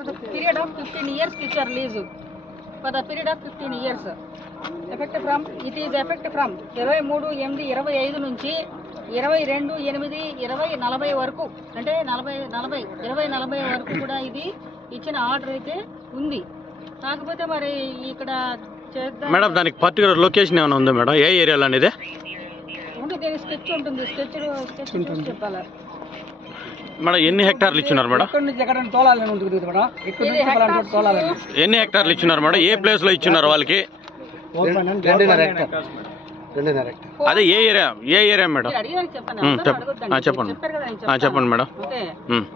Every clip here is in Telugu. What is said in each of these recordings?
For the period of fifteen years ఇచ్చారు lease for the period of fifteen years effect from it is effect from ఇరవై మూడు ఎనిమిది ఇరవై ఐదు నుంచి ఇరవై రెండు ఎనిమిది ఇరవై నలభై వరకు అంటే నలభై నలభై ఇరవై నలభై వరకు కూడా ఇది ఇచ్చిన ఆర్డర్ అయితే ఉంది. కాకపోతే మరి ఇక్కడ చేద్దాం మేడం దానికి పర్టికులర్ లొకేషన్ ఏమైనా ఉందా మేడం? ఏ ఏరియాలో అనేది? ఉంటుంది. స్కెచ్ ఉంటుంది. స్కెచ్ స్కెచ్ చెప్పాలా? మేడం ఎన్ని హెక్టార్లు ఇచ్చినారు మేడం? ఇక్కడ నుంచి ఎక్కడ తోలాలని ఉంటుంది కదా మేడం. ఇక్కడ ఇది నుంచి ఫలానా చోట తోలాలని. హెక్టార్స్ ఎన్ని హెక్టార్లు ఇచ్చినారు మేడం? ఏ ప్లేస్లో ఇచ్చినారు వాళ్ళకి? రెండున్నర హెక్టార్. రెండున్నర హెక్టార్. అదే ఏ ఏరియా? ఏ ఏరియా మేడం? చెప్పండి ఉమ్. ఆ, చెప్పండి. ఆ. Madam. Um,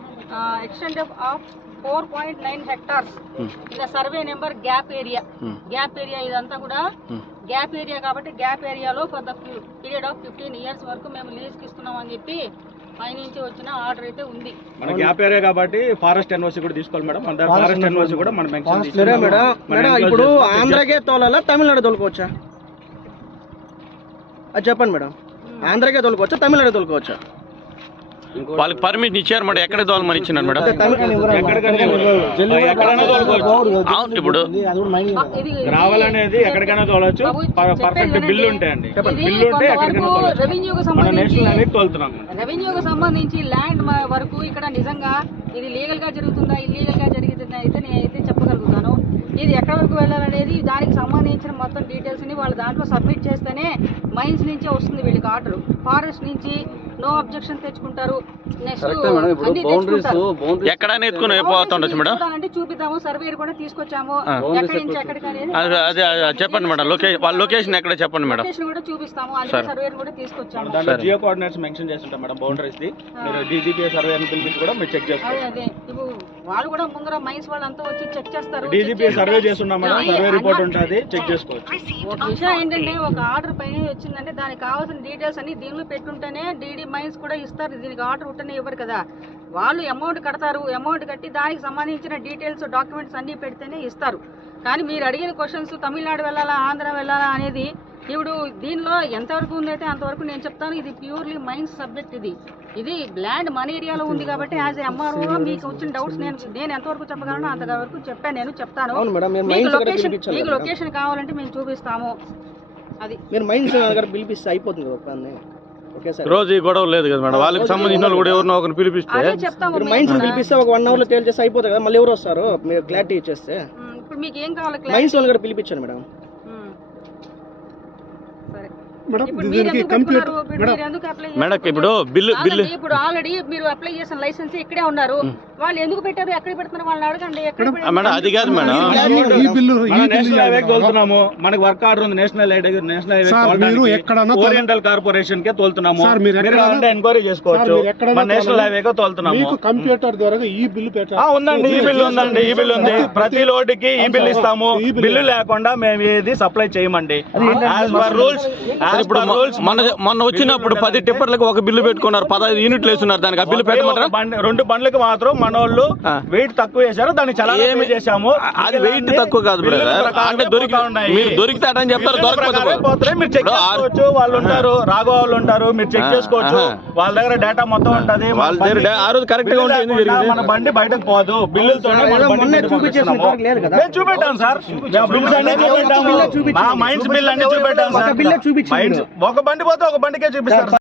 extent of of four point nine hectares um, ఇది survey number gap area um, gap area ఇదంతా కూడా ఉమ్. గ్యాప్ ఏరియా కాబట్టి గ్యాప్ ఏరియాలో for the period of fifteen years వరకు మేము లీజ్కి ఇస్తున్నాం అని చెప్పి పైనుంచి వచ్చిన ఆర్డర్ అయితే ఉంది. మన గ్యాప్ ఏరియా కాబట్టి ఫారెస్ట్ ఎన్ఓసి కూడా తీసుకోవాలి మేడం. మన ఫారెస్ట్ ఎన్ఓసి కూడా మనం మెన్షన్ సరే మేడం. మేడం ఇప్పుడు ఆంధ్రాకే తోలాలా తమిళనాడు తోలుకోవచ్చా? అది చెప్పండి మేడం. ఆంధ్రాకే తోలుకోవచ్చా తమిళనాడు తోలుకోవచ్చా? వాళ్ళకి పర్మిషన్ ఇచ్చారు మేడం. ఎక్కడ తోలమని ఇచ్చినారు మేడం? అవును ఇప్పుడు రావాలనేది ఎక్కడికైనా తోలవచ్చు పర్ఫెక్ట్ బిల్లు. ఉంటాయండి. బిల్లు ఉంటే రెవెన్యూకి సంబంధించి నేషనల్ హైవే తోలుతున్నాం రెవెన్యూకి సంబంధించి ల్యాండ్ వరకు ఇక్కడ నిజంగా ఇది లీగల్గా జరుగుతుందా ఇల్లీగల్గా జరుగుతుందా అయితే నేనైతే చెప్పగలుగుతాను. ఇది ఎక్కడ వరకు వెళ్ళాలనేది దానికి సంబంధించిన మొత్తం డీటెయిల్స్ని వాళ్ళు దాంట్లో సబ్మిట్ చేస్తేనే మైన్స్ నుంచే వస్తుంది వీళ్ళకి ఆర్డర్. ఫారెస్ట్ నుంచి నో అబ్జెక్షన్ తెచ్చుకుంటారు. నెక్స్ట్ ఎక్కడైనా ఎత్తుకుని పోతుండొచ్చు మేడం? చూడాలంటే చూపిద్దాము సర్వేర్ కూడా తీసుకొచ్చాము. ఎక్కడి నుంచి ఎక్కడికి చెప్పండి మేడం. లొకేషన్ వాళ్ళ లొకేషన్ ఎక్కడ చెప్పండి మేడం. లొకేషన్ కూడా చూపిస్తాము. సర్వేర్ కూడా తీసుకొచ్చాము. దాంట్లో సరే. జియో కోఆర్డినేట్స్ మెన్షన్ చేస్తుంటాం మేడం బౌండరీస్ ది. మీరు డీజీపీ సర్వే అని పిలిపించి కూడా మీరు చెక్ అదే ఇప్పుడు వాళ్ళు కూడా ముందర మైన్స్ వాళ్ళంతా వచ్చి చెక్ చేస్తారు. డీజీపీ Check సర్వే చేస్తారు. చేస్తున్నాం మేడం సర్వే రిపోర్ట్ ఉంటుంది చెక్ చేసుకోవచ్చు. ఒక విషయం ఏంటంటే ఒక ఆర్డర్ పైన వచ్చిందంటే దానికి కావాల్సిన డీటెయిల్స్ అన్ని దీనిలో పెట్టుంటేనే డీడీ మైన్స్ కూడా ఇస్తారు. దీనికి ఆర్డర్ ఉంటేనే ఇవ్వరు కదా. వాళ్ళు అమౌంట్ కడతారు. అమౌంట్ కట్టి దానికి సంబంధించిన డీటెయిల్స్ డాక్యుమెంట్స్ అన్ని పెడితేనే ఇస్తారు. కానీ మీరు అడిగిన క్వశ్చన్స్ తమిళనాడు వెళ్ళాలా ఆంధ్ర వెళ్ళాలా అనేది ఇప్పుడు దీనిలో ఎంతవరకు ఉందైతే అంతవరకు నేను చెప్తాను. ఇది ప్యూర్లీ మైన్స్ సబ్జెక్ట్ ఇది. ఇది ల్యాండ్ మన ఏరియాలో ఉంది కాబట్టి యాజ్ ఎంఆర్ఓ మీకు వచ్చిన డౌట్స్ నేను నేను ఎంతవరకు చెప్పగలను అంతవరకు చెప్పాను నేను చెప్తాను. మీకు లొకేషన్ మీకు. లొకేషన్ కావాలంటే మేము చూపిస్తాము. అది. మీరు మైన్స్ దగ్గర పిలిపిస్తే అయిపోతుంది కదా ఒక్కదాన్ని. ఒకేసారి రోజు ఈ గొడవ లేదు కదా మేడం. వాళ్ళకి సంబంధించిన వాళ్ళు కూడా ఎవరినో ఒకరిని పిలిపిస్తే మీరు కూడా. పిలిపిస్తే ఒక వన్ అవర్లో తేల్చేస్తే అయిపోతుంది కదా మళ్ళీ ఎవరు వస్తారు? మీరు క్లారిటీ ఇచ్చేస్తే. ఇప్పుడు మీకు ఏం కావాలి మైన్స్ క్లారిటీ వాళ్ళు కూడా పిలిపించండి మేడం ఉమ్. సరే మేడం ఇప్పుడు దీనికి మీరు ఎందుకు కంప్యూటర్ పెట్టుకున్నారు? ఇప్పుడు మీరు ఎందుకు అప్లై మేడం చేశారు? ఇప్పుడు బిల్లు బిల్లు ఇప్పుడు ఆల్రెడీ మీరు అప్లై చేసిన లైసెన్స్ ఇక్కడే ఉన్నారు. వాళ్ళు ఎందుకు పెట్టారు? ఎక్కడ పెడుతున్నారు వాళ్ళని అడగండి. మేడం అది కాదు మేడం. ఈ బిల్లు నేషనల్ హైవే తోలుతున్నాము. మనకి వర్క్ ఆర్డర్ ఉంది. నేషనల్ హైవే నేషనల్ హైవే ఎక్కడన్నా ఓరియంటల్ కార్పొరేషన్ కే తోలుతున్నాము. సార్, మీరు ఎంక్వైరీ చేసుకోవచ్చు. మన నేషనల్. హైవే కే తోలుతున్నాము. మీకు కంప్యూటర్ ద్వారా ఈ బిల్లు ఉందండి. ఈ బిల్లు ఉందండి. ఈ బిల్లు ఉంది. ప్రతి లోటుకి ఈ బిల్లు ఇస్తాము. ఈ బిల్లు. లేకుండా మేము ఏది సప్లై చేయమండి. యాజ్ పర్ రూల్స్ ఇప్పుడు మొ- మొన్న మొన్న వచ్చినప్పుడు పది టిప్పర్లకు ఒక బిల్లు పెట్టుకున్నారు పదహైదు యూనిట్లు వేస్తున్నారు దానికి. ఆ బిల్లు పెట్టమంటారా? రెండు బండ్లకి మాత్రం మన వాళ్ళు. వెయిట్ తక్కువ వేశారు దాన్ని చాలా ఏమి- చేశాము. అది వెయిట్ తక్కువ కాదు అంటే దొరికి. మీరు దొరికితాడని చెప్తారు. మీరు చెక్ చేసుకోవచ్చు వాళ్ళు ఉంటారు రాఘవ వాళ్ళు ఉంటారు మీరు చెక్ చేసుకోవచ్చు. వాళ్ళ దగ్గర డేటా మొత్తం ఉంటది మన వాళ్ళ దగ్గర ఆ రోజు correct గా బిల్లు ఉంటే ఎందుకు లేకుండా జరిగింది? మన బండి బయటకు పోదు. మన? మేము చూపెట్టాం సార్. మా మైన్స్ బిల్ అన్ని చూపెట్టాం ఒక సార్. ఒక బండి పోతే ఒక బండికే చూపిస్తారు